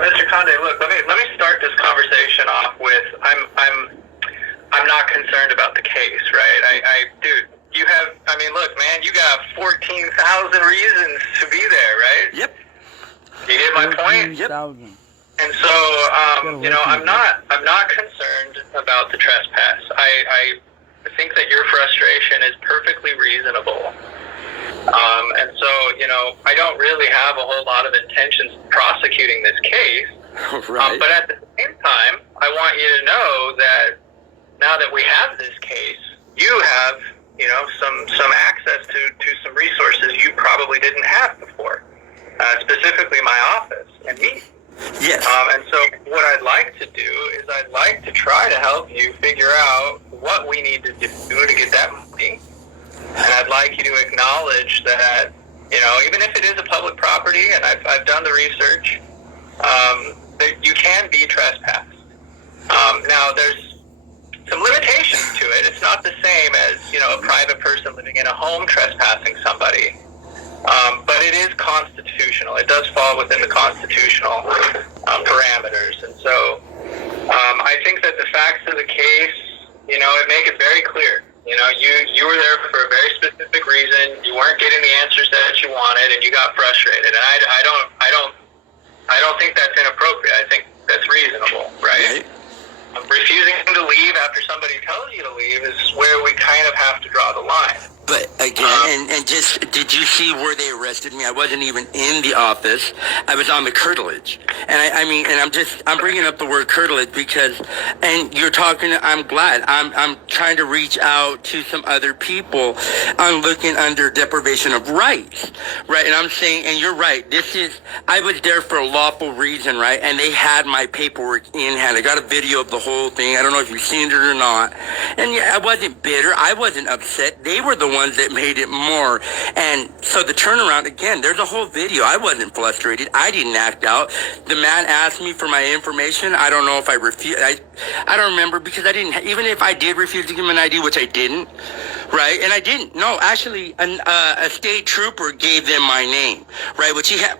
Mr. Conde, look, let me start this conversation off with I'm not concerned about the case, right? Dude, you have, I mean, look, man, you got 14,000 reasons to be there, right? Yep. You get my point? Yep. And so, you know, I'm not concerned about the trespass. I think that your frustration is perfectly reasonable. And so, you know, I don't really have a whole lot of intentions prosecuting this case. Right. But at the same time, I want you to know that now that we have this case, you have, you know, some access to some resources you probably didn't have before, specifically my office and me. Yes. And so what I'd like to do is I'd like to try to help you figure out what we need to do to get that money. And I'd like you to acknowledge that, you know, even if it is a public property, and I've done the research, that you can be trespassed. Now, there's some limitations to it. It's not the same as, you know, a private person living in a home trespassing somebody. But it is constitutional. It does fall within the constitutional parameters. And so I think that the facts of the case, you know, it make it very clear. You know, you were there for a very specific reason. You weren't getting the answers that you wanted, and you got frustrated. And I don't think that's inappropriate. I think that's reasonable, right? Refusing to leave after somebody tells you to leave is where we kind of have to draw the line. But again, and just, did you see where they arrested me? I wasn't even in the office. I was on the curtilage. And I mean, and I'm bringing up the word curtilage because, and you're talking, I'm glad. I'm trying to reach out to some other people. I'm looking under deprivation of rights, right? And I'm saying, and you're right, I was there for a lawful reason, right? And they had my paperwork in hand. I got a video of the whole thing. I don't know if you've seen it or not. And yeah, I wasn't bitter. I wasn't upset. They were the ones that made it more. And so the turnaround, again, there's a whole video. I wasn't frustrated. I didn't act out. The man asked me for my information. I don't know if I refused. I don't remember because I didn't, even if I did refuse to give him an ID, which I didn't, right? And I didn't. No, actually, a state trooper gave them my name, right? Which he had.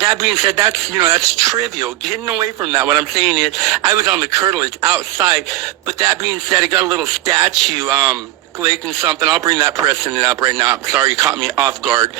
That being said, that's trivial. Getting away from that, what I'm saying is I was on the curtilage outside. But that being said, I got a little statue, clicking something. I'll bring that precedent up right now. I'm sorry, you caught me off guard.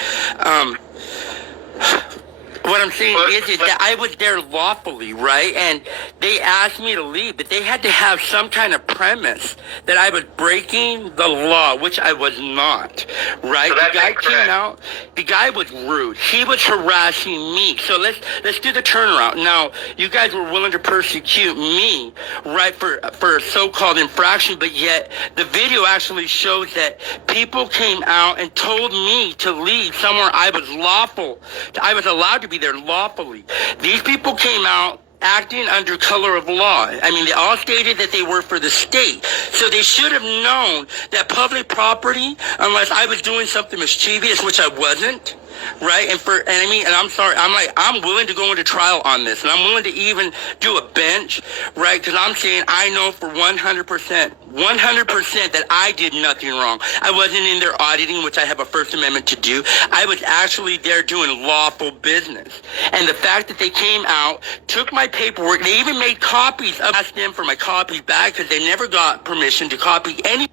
What I'm saying is that I was there lawfully, right? And they asked me to leave, but they had to have some kind of premise that I was breaking the law, which I was not, right? So the guy came out. The guy was rude. He was harassing me. So let's do the turnaround. Now, you guys were willing to persecute me, right, for a so-called infraction, but yet the video actually shows that people came out and told me to leave somewhere I was lawful. I was allowed to be there lawfully. These people came out acting under color of law. I mean, they all stated that they were for the state. So they should have known that public property, unless I was doing something mischievous, which I wasn't, right? And I'm sorry, I'm willing to go into trial on this, and I'm willing to even do a bench, right? Because I'm saying I know for 100% that I did nothing wrong. I wasn't in there auditing, which I have a First Amendment to do. I was actually there doing lawful business. And the fact that they came out, took my paperwork, they even made copies of asked them for my copies back because they never got permission to copy any.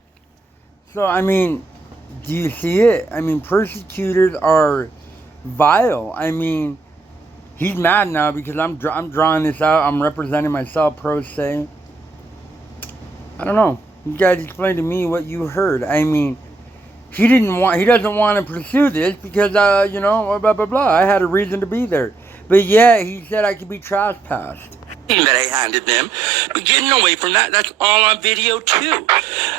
So, I mean, do you see it? I mean, persecutors are vile. I mean, he's mad now because I'm drawing this out. I'm representing myself pro se. I don't know. You guys explain to me what you heard. I mean, he doesn't want to pursue this because, blah, blah, blah. I had a reason to be there. But yeah, he said I could be trespassed. That I handed them, but getting away from that, that's all on video too.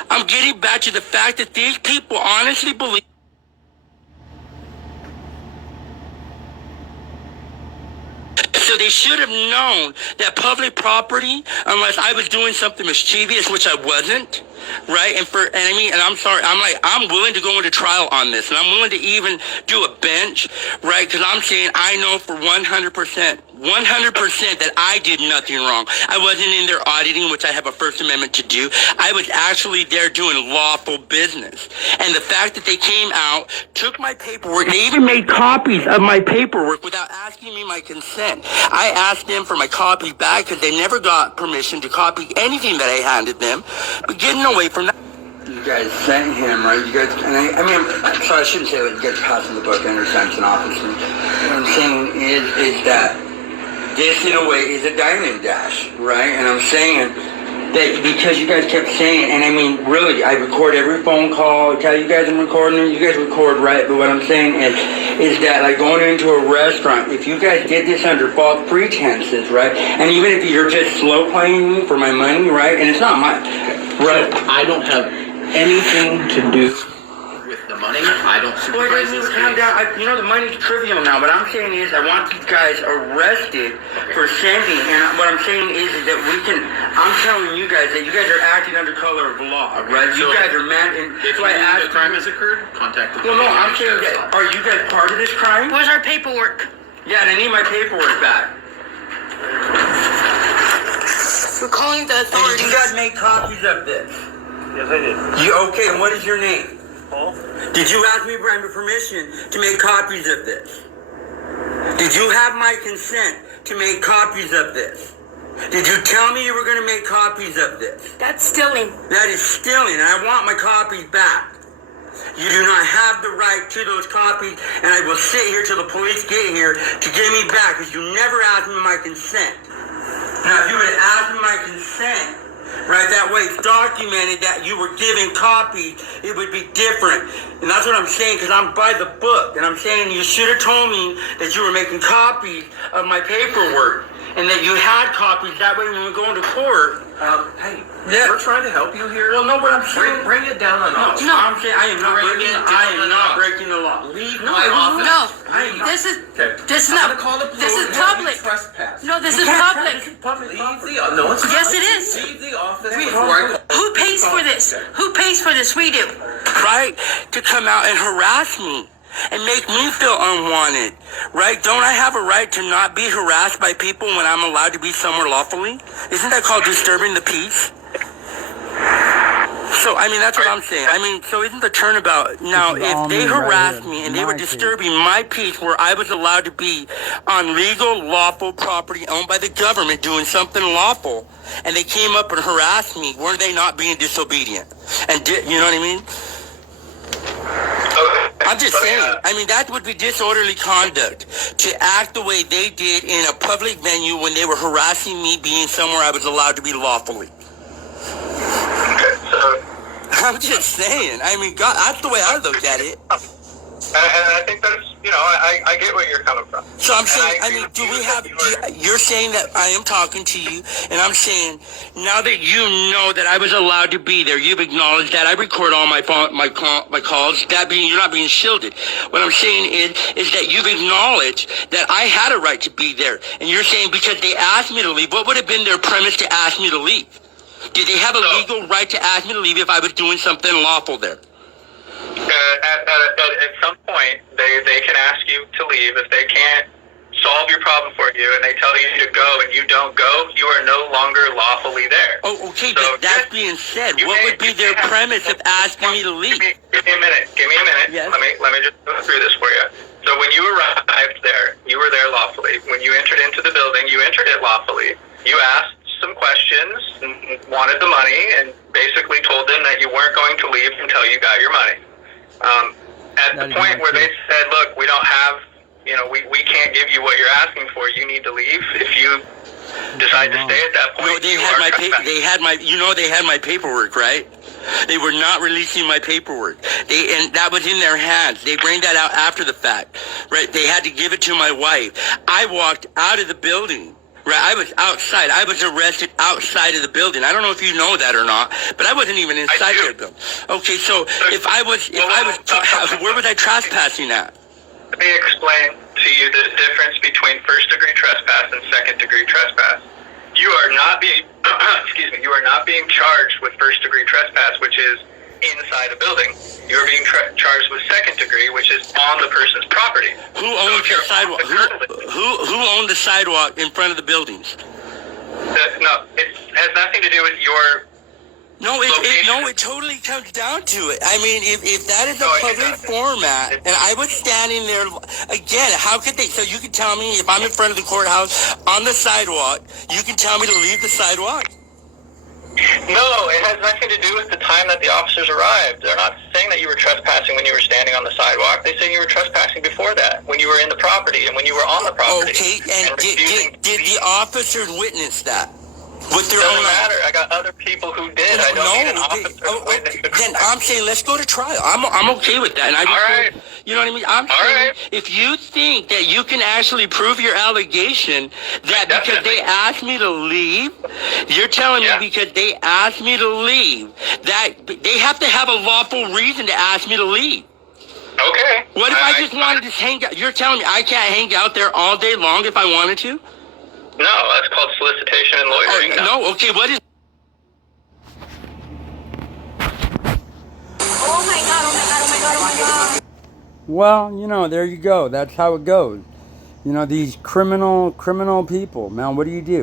I'm getting back to the fact that these people honestly believe. So they should have known that public property, unless I was doing something mischievous, which I wasn't, right? And I'm sorry, I'm willing to go into trial on this, and I'm willing to even do a bench, right? Because I'm saying I know for 100% 100% that I did nothing wrong. I wasn't in there auditing, which I have a First Amendment to do. I was actually there doing lawful business. And the fact that they came out, took my paperwork, they even made copies of my paperwork without asking me my consent. I asked them for my copies back because they never got permission to copy anything that I handed them. But getting away from that. You guys sent him, right? You guys, and so I shouldn't say that you guys passing the book, I understand it's an office. What I'm saying is that this, in a way, is a diamond dash, right? And I'm saying that because you guys kept saying, and I mean, really, I record every phone call, I tell you guys I'm recording them, you guys record, right? But what I'm saying is that, like, going into a restaurant, if you guys did this under false pretenses, right? And even if you're just slow playing me for my money, right? And it's not mine, right? So I don't have anything to do with the money. I don't Well, supervise it this doesn't come case. down. You know, the money's trivial now. What I'm saying is, I want these guys arrested for sending. And what I'm saying is that we can. I'm telling you guys that you guys are acting under color of law, right? You So guys are mad. And If so I asked a crime has occurred, contact the Well, no, I'm saying Sheriff's that. Office. Are you guys part of this crime? Where's our paperwork? Yeah, and I need my paperwork back. We're calling the And did authorities. you guys make copies of this? Yes, I did. You okay? And what is your name? Paul? Did you ask me for my permission to make copies of this? Did you have my consent to make copies of this? Did you tell me you were going to make copies of this? That's stealing. That is stealing, and I want my copies back. You do not have the right to those copies, and I will sit here till the police get here to give me back, because you never asked me my consent. Now, if you would have asked me my consent, right, that way it's documented that you were giving copies, it would be different. And that's what I'm saying, because I'm by the book. And I'm saying you should have told me that you were making copies of my paperwork. And that you had copies. That way when we go into court. Hey, Yeah. we're trying to help you here. Well, no, what I'm saying. Bring it down a notch. No. I'm saying I am not Bring breaking. it I down am a not notch. breaking the law. Leave No, my I office. No. I am not. This is Okay. this is I'm not. gonna call the police. This is You public. Trespass. No, this is This public. is public Leave property. the no, it's Yes, not. it is. Leave the office We- before I call. Who pays for this? Who pays for this? We do. Right? To come out and harass me and make me feel unwanted. Right? Don't I have a right to not be harassed by people when I'm allowed to be somewhere lawfully? Isn't that called disturbing the peace? So, I mean, that's what I'm saying. I mean, so isn't the turnabout now, This is all if they me right harassed here. me and they were My case. disturbing my peace where I was allowed to be on legal, lawful property owned by the government doing something lawful, and they came up and harassed me, were they not being disobedient? And you know what I mean? I'm just saying, I mean, that would be disorderly conduct to act the way they did in a public venue when they were harassing me being somewhere I was allowed to be lawfully. So, I'm just saying. I mean, God, that's the way I look at it. and I think that's, I get where you're coming from. So I'm saying, And I I mean, agree do with we you have, that you're saying that I am talking to you, and I'm saying, now that you know that I was allowed to be there, you've acknowledged that, I record all my calls, that being, you're not being shielded. What I'm saying is that you've acknowledged that I had a right to be there, and you're saying because they asked me to leave, what would have been their premise to ask me to leave? Did they have a legal right to ask me to leave if I was doing something lawful there? At some point, they can ask you to leave if they can't solve your problem for you, and they tell you to go, and you don't go. You are no longer lawfully there. Oh, okay, So, but that being said, you what may- would be you their may have- premise of asking me to leave? Give me a minute. Yes. Let me just go through this for you. So when you arrived there, you were there lawfully. When you entered into the building, you entered it lawfully. You asked some questions, and wanted the money, and basically told them that you weren't going to leave until you got your money. At That the is point not where true. they said, look, we don't have, we can't give you what you're asking for, you need to leave. If you decide to stay at that point, No, they you had are my trespassing. they had my paperwork, right? They were not releasing my paperwork. And that was in their hands. They bring that out after the fact, right? They had to give it to my wife. I walked out of the building. Right, I was outside. I was arrested outside of the building. I don't know if you know that or not, but I wasn't even inside do. the building. Okay, so where was I trespassing at? Let me explain to you the difference between first-degree trespass and second-degree trespass. You are not being, you are not being charged with first-degree trespass, which is inside a building. You were being charged with second degree, which is on the person's property. Who owns the sidewalk? Who owned the sidewalk in front of the buildings? No, it has nothing to do with your. No, it totally comes down to it. I mean, if that is a public format, and I was standing there, again, how could they, so you can tell me, if I'm in front of the courthouse on the sidewalk, you can tell me to leave the sidewalk? No, it has nothing to do with the time that the officers arrived. They're not saying that you were trespassing when you were standing on the sidewalk. They say you were trespassing before that, when you were in the property and when you were on the property. Okay, and did the officers witness that? With their Doesn't own matter. I got other people who did. I don't need an officer to witness the Then I'm saying let's go to trial. I'm okay with that. And I just, all right. You know what I mean? I'm saying if you think that you can actually prove your allegation that because they asked me to leave, you're telling me because they asked me to leave, that they have to have a lawful reason to ask me to leave. Okay. What if I just wanted to hang out? You're telling me I can't hang out there all day long if I wanted to? No, that's called solicitation and loitering. No, okay, what is... Oh my god, oh my god, oh my god, oh my god. Well, you know, there you go. That's how it goes. You know, these criminal people, man, what do you do?